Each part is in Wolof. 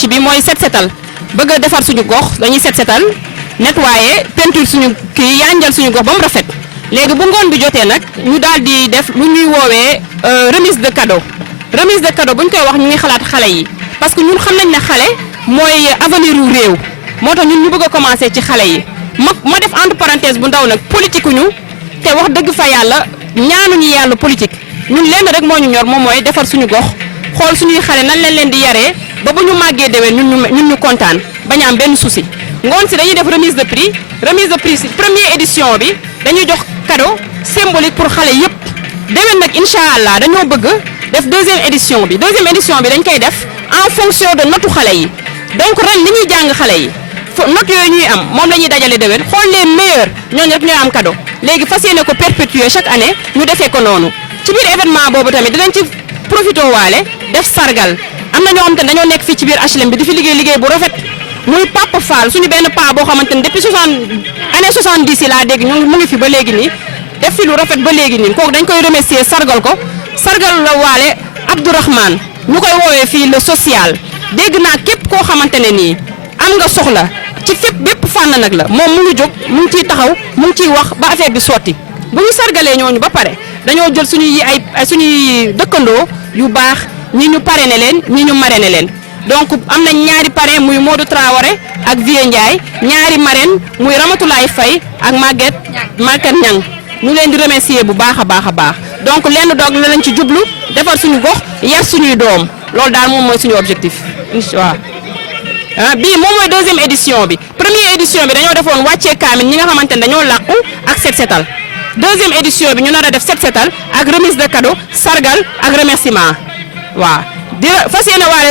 démarche bi mooy set setal bëgg a defar suñu gox dañuy set setal nettoyer peinture suñu kii yanjal suñu gox ba mu rafet léegi bu ngoon bi jotee nag ñu daal di def lu ñuy woowee remise de cadeau bu ñu koy wax ñu ngi xalaat xale yi parce que ñun xam nañ ne xale mooy avenir yu réew moo tax ñun ñu bëgg a commencer ci xale yi ma def entre parenthèse bu ndaw nag politique ñu te wax dëgg fa yàlla ñaanuñu yàlla politique ñun lenn rek moo ñu ñor moom mooy defar suñu gox xool suñuy xale nan leen di yaree ba bu ñu màggee déwén ñun ñu kontaan bañ am benn souci ngoon si dañuy def remise de prix première édition bi dañuy jox cadeau symbolique pour xale yëpp déwén nag incha allah dañoo bëgg def deuxième édition bi dañ koy def en fonction de notu xale yi donc ren li ñuy jàng xale yi note yooyu ñuy am moom la ñuy dajale déwén xool les meilleurs ñooñu rek ñooy am cadeau léegi fas yéene ko perpétuer chaque année ñu defee ko noonu ci biir événement boobu tamit dinañ ci profité waale def sargal am na ñoo xamante ne dañoo nekk fii ci biir HLM bi di fi liggéey bu rafet muy Papa Fall suñu benn pa boo xamante ne depuis année 70 yi laa dégg mu ngi fi ba léegi nii def fi lu rafet ba léegi nii kooku dañ koy remercier sargal la waale Abdourahmane ñu koy woowee fii le social dégg naa képp koo xamante ne nii am nga soxla ci bépp fànn nag la moom mu ngi jóg mu ngi ciy taxaw mu ngi ciy wax ba affaire bi sotti bu ñu sargalee ñooñu ba pare dañoo jël suñuy dëkkandoo yu baax ñi ñu parrainé leen ñi ñu marraine leen donc am nañ ñaari parrain muy Modou Traoré ak Vieux Ndiaye ñaari marraine muy Ramatoulaye Faye ak Maguette Niang ñu leen di remercier bu baax a baax donc lenn doog la lañ ci jublu defar suñu gox yar suñuy doom loolu daal moom mooy suñu objectif incha allah bii moom mooy deuxième édition bi première édition bi dañoo defoon wàccee kaamil ñi nga xamante ne dañoo làqu ak set setal deuxième édition bi ñu nar a def set setal ak remise de cadeau sargal ak remerciement waaw di fas yéene waale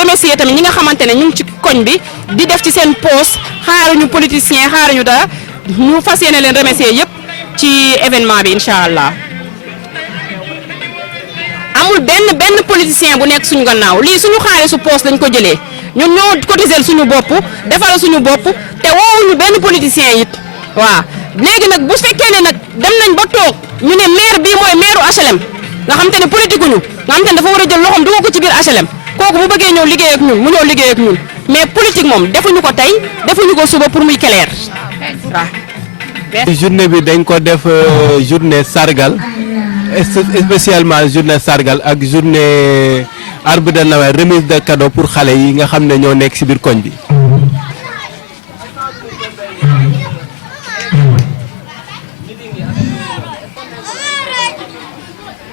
remercier tamit ñi nga xamante ne ñu ngi ci koñ bi di def ci seen poste xaaruñu politicien xaaruñu dara ñu fas yéene leen remercier yëpp ci événement bi incha allah amul benn politicien bu nekk suñu gannaaw lii suñu xaalisu poste lañ ko jëlee ñun ñoo cotiser suñu bopp defal suñu bopp te woowuñu benn politicien it waaw léegi nag bu fekkee ne nag dem nañ ba toog ñu ne maire bii mooy maire HLM nga xam te ne politique ñu nga xam te ne dafa war a jël loxoom dugal ko ci biir HLM kooku bu bëggee ñëw liggéey ak ñun mu ñëw liggéey ak ñun mais politique moom defuñu ko tey defuñu ko suba pour muy clair waaw. journée bi dañ ko def journée sargal spécialement journée sargal ak journée arbre de Noël remise de cadeau pour xale yi nga xam ne ñoo nekk ci biir koñ bi.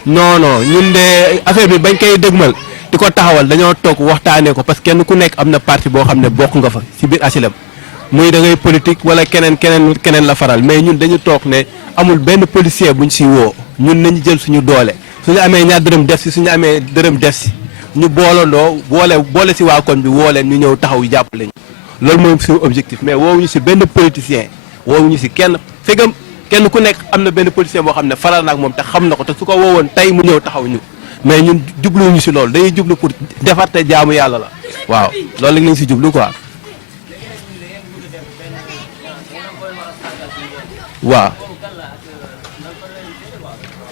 non ñun de affaire bi bañ koy dëgmal di ko taxawal dañoo toog waxtaanee ko parce que kenn ku nekk am na parti boo xam ne bokk nga fa ci biir HLM muy da ngay politique wala keneen la faral mais ñun dañu toog ne amul benn policier buñ ci woo ñun nañu jël suñu doole suñu amee ñaar dërëm def ci suñu amee dërëm def ci ñu boolandoo boole ci waa koñ bi woo leen ñu ñëw taxaw jàppale ñu loolu mooy suñu objectif mais woowuñu ci benn politicien woowuñu ci kenn fegam kenn ku nekk am na benn politicien boo xam ne faral na ak moom te xam na ko te su ko woowoon tey mu ñëw taxaw ñu mais ñun jubluwuñu ci loolu dañuy jublu pour defar te jaamu yàlla la waaw loolu lañ ci jublu quoi.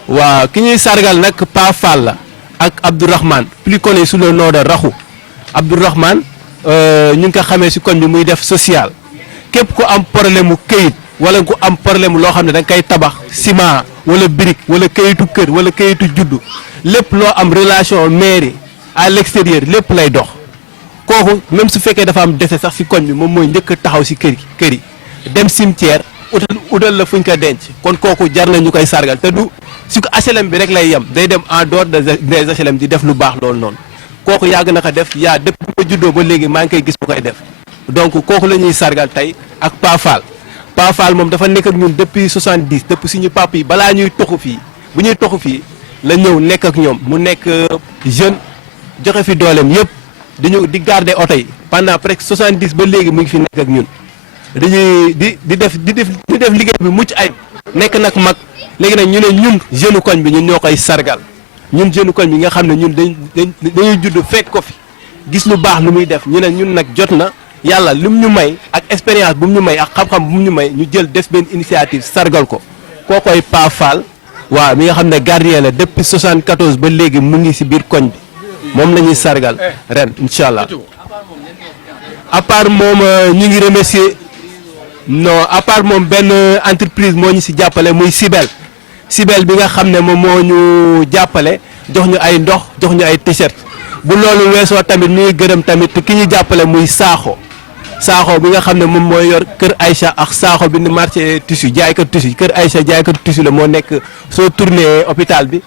waaw ki ñuy sargal nag Pa Fall la ak Abdourahmane plus connu sous le nom de Raxu Abdourahmane ñu ngi ko xamee ci koñ bi muy def social képp ku am problème mu këyit wala ku am problème loo xam ne da nga koy tabax ciment wala brique wala këyitu kër wala këyitu juddu lépp loo am relation mairie à l'extérieur lépp lay dox kooku même su fekkee dafa am dese sax ci koñ bi moom mooy njëkk a taxaw ci kër yi dem cimetière utal la fuñ ko denc kon kooku jar na ñu koy sargal te du si ko HLM bi rek lay yem day dem en dehors des HLM di def lu baax loolu noonu kooku yàgg na ko def yaa depuis ba juddoo ba léegi maa ngi koy gis bu koy def donc kooku la ñuy sargal tey ak Pa Fall moom dafa nekk ak ñun depuis 70 depuis suñu papa yi balaa ñuy toxu fii bu ñuy toxu fii la ñëw nekk ak ñoom mu nekk jeune joxe fi dooleem yëpp di garder oto yi pendant presque 70 ba léegi mu ngi fi nekk ak ñun dañuy di def liggéey bi mucc ayib nekk nag mag léegi nag ñu ne ñun jeune koñ bi ñun ñoo koy sargal ñun jeune koñ bi nga xam ne ñun dañuy judd fekk ko fi gis lu baax lu muy def ñu ne ñun nag jot na yàlla lim ñu may ak expérience bu mu ñu may ak xam-xam bu mu ñu may ñu jël def benn initiative sargal ko kookoy Pa Fall waaw mi nga xam ne gardien la depuis 74 ba léegi mu ngi ci biir koñ bi moom la ñuy sargal ren incha allah. à part moom ñu ngi remercier non à part moom benn entreprise moo ñu si jàppale muy Sibel bi nga xam ne moom moo ñu jàppale jox ñu ay ndox jox ñu ay t-shirt bu loolu weesoo tamit ñu ngi gërëm tamit ki ñu jàppale muy Sakho bi nga xam ne moom mooy yor Kër Aïcha ak Sakho bi ni marché tissu jaaykat tissu Kër Aïcha jaaykat tissu la moo nekk soo tourné hôpital bi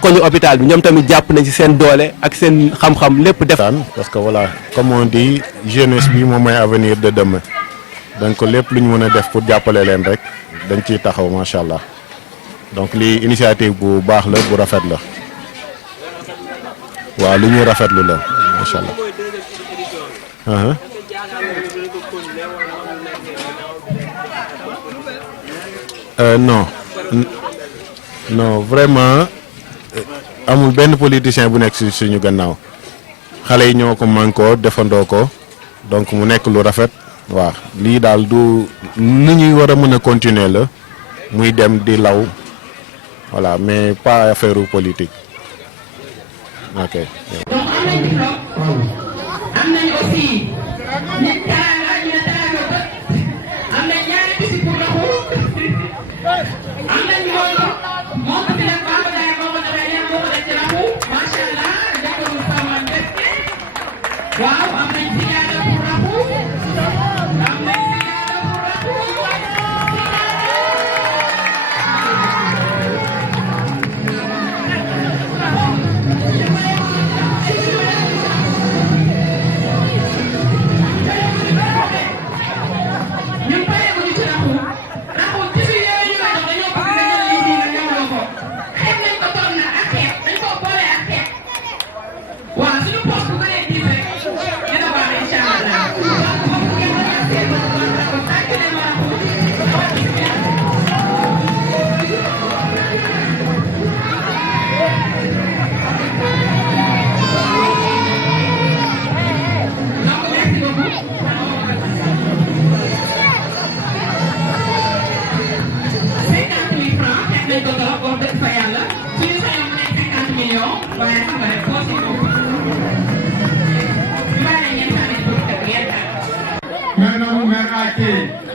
koñu hôpital bi ñoom tamit jàpp nañ ci seen doole ak seen xam-xam lépp def. parce que voilà comme on dit jeunesse bi moom mooy avenir de demain donc lépp lu ñu mën a def pour jàppale leen rek dañ ciy taxaw macha allah donc lii initiative bu baax la bu rafet la waaw lu ñuy rafetlu la macha allah. non vraiment amul benn politicien bu nekk ci suñu gannaaw xale yi ñoo ko mànkoo defandoo ko donc mu nekk lu rafet waaw lii daal du nu ñuy war a mën a continuer la muy dem di law voilà mais pas affaire politique ok.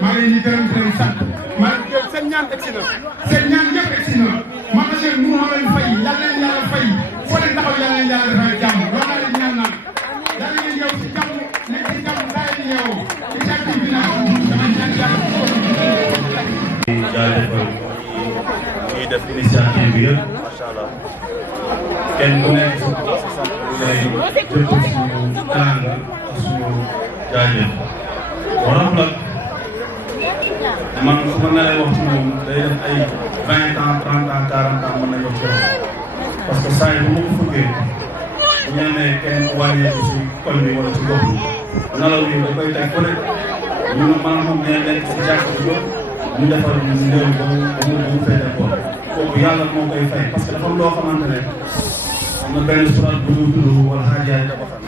maa ngi leen di gërëm di leen sant seen ñaan egsi na seen ñaan yëpp egsi na ma ko seen mu leen fay yàlla leen yàlla fay foo leen taxaw yàlla leen yàlla defal jàmm loolu laa leen ñaan naan yàlla ngeen yeew si jàmm nekk si jàmm daa leen yeewoo initiative bi nag dama ñaan yàlla jaajëfal ñuy def initiative bi yëpp macha allah kenn ku nekk lay jëpp suñu tànga ak suñu jaajëf waram la man su ma naree wax ci moom day def ay 20 ans 30 ans 40 ans mën nañu wax ci moom parce que saa yi bu ma ko fëggee bu ñu amee kenn wàññeeku si koñ bi wala ci gox bi nalaw yi da koy teg ku nekk ñu man moom nee nekk si jàkk bi yëpp ñu defal ñu néew ba mu féete bool kooku yàlla moo koy fay parce que dafa am loo xamante ne am na benn surat bu ñu tudd wala xaajaay dafa xam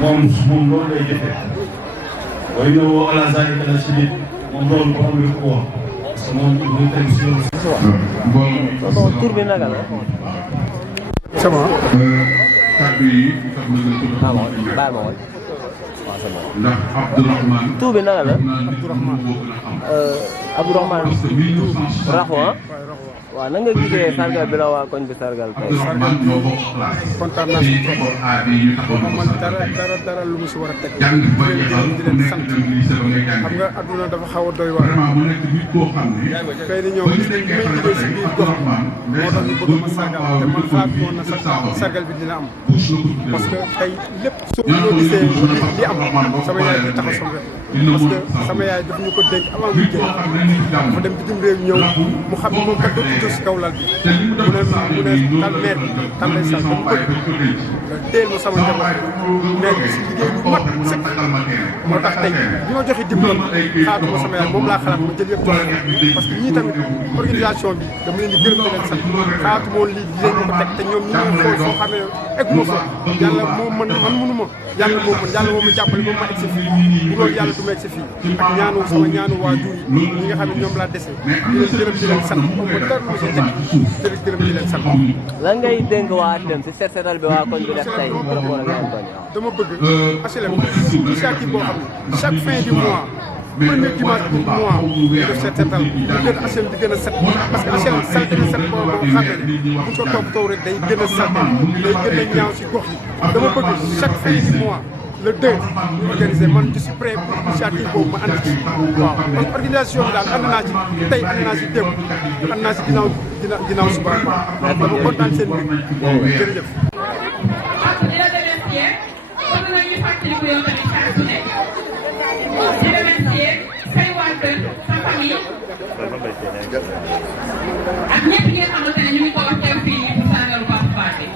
moom loolu lay jëfee booy ñëwoo ala zalika la si nit moom loolu ko am lu ko wax parce que moom ñu teg si yoon. bon tur bi naka la. c'est bon. kàddu yi tax na nga tudd. baal ma woon. ndax Abdourahmane. tur bi naka la. Abdourahmane. parce que 1960. Raxu ah. waaw na nga gisee sargal bi la waa koñ bi sargal tey. Abdourahmane ñoo bokk classe. kontaan naa si trop école A bi ñu taxoon ko man sargal. dara lu mu si war a teg. jàng ba jeexal di ku leen nekk sant dem lycée ba ngay jàng. xam nga adduna dafa xaw a doy waar. vraiment mu nekk nit koo xam ne. xëy na ñoom gis nañ may liggéey si biir gox moo tax ñu bëgg ma sargal te man xalaat woon na sargal bi dina am parce que tey lépp soo ñoo gisee li am sama yaay bi taxaw sama wet parce que sama yaay daf ñu ko dénk avant ñu génn dafa dem bitim réew ñëw mu xam ne moom kat dafa tudd si kaw lal bi mu ne tal maire bi tal lay sal dama ko teel ma sama njaboot mais si liggéey bu mat sëkk moo tax tey bi ma joxe diplôme xaatuma sama yaay moom laa xalaat ma jël yëpp joxe parce que ñii tamit organisation bi dama leen di gërëm di leen sant xaatuma woon lii di leen ko teg te ñoom ñi ngi xool soo xamee egg ma fa yàlla moo mën man mënu ma yàlla moo mën yàlla moo ma jàppale ba ma egg si fii bu loolu yàlla du ma egg si fii ak ñaanu sama ñaanu waajur yi ñi nga xam ne ñoom laa dese di leen gërëm di leen sant moom ma dara lu si teg di leen gërëm di leen sant lan ngay dénk waa HLM si set setal bi waa koñ bi def tey par rapport ak yeneen koñ dama bëgg HLM initiative boo xam ne chaque fin du mois premier dimanche du mois ñu def set setal ñu gën HLM di gën a set parce que HLM salte na set boo xam ne buñ ko topp taw rek day gën a salte day gën a ñaaw si gox yi dama bëgg chaque fin du mois le 2 ñu organiser man je suis prêt pour initiative boobu ma ànd ci waaw parce que organisation bi daal ànd naa ci tey ànd naa ci démb ànd naa ci ginnaaw suba dama kontaan seen mbir jërëjëf. di la remercier bëgg nga ñu fàttaliku yow tamit saa su ne di remercier say waa kër sa famille ak ñëpp ñi nga xamante ne ñu ngi ko wax teew fii nii pour sargalu Pape Fall bi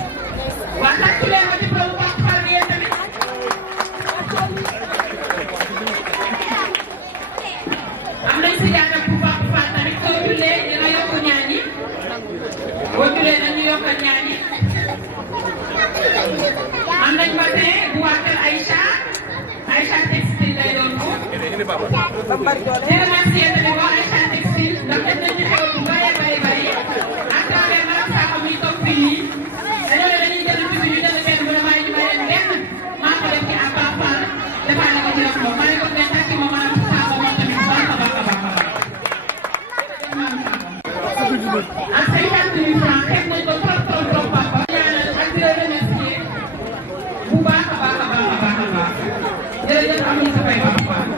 waa tàcc leen ma diplôme Pape Fall bi yéen tamit am nañ si jaatam pour Pape Fall tamit soo jullee dina yokk ñaan yi boo jullee nañu yokk ñaan yi am nañ matin bu waa kër Aïcha textile lay doon ko di remercier tamit waa Aïcha textile ndax def nañ ci xew bu bëree bëri à travers madame Sakho mi toog fii nii dañoo ne dañuy jël bis ñu jël benn bu ne may ñu may leen benn maa ko def ci à Pape Fall defaale ko ci rek moom ma ne ko ngeen takki ma madame Sakho moom tamit baax a baax a baax a baax à 50 000 francs xeeb nañ ko trop trop trop papa ñaanal ak di la remercier bu baax a baax a baax a baax a baax jërëjëf am nañu sa fay baax a baax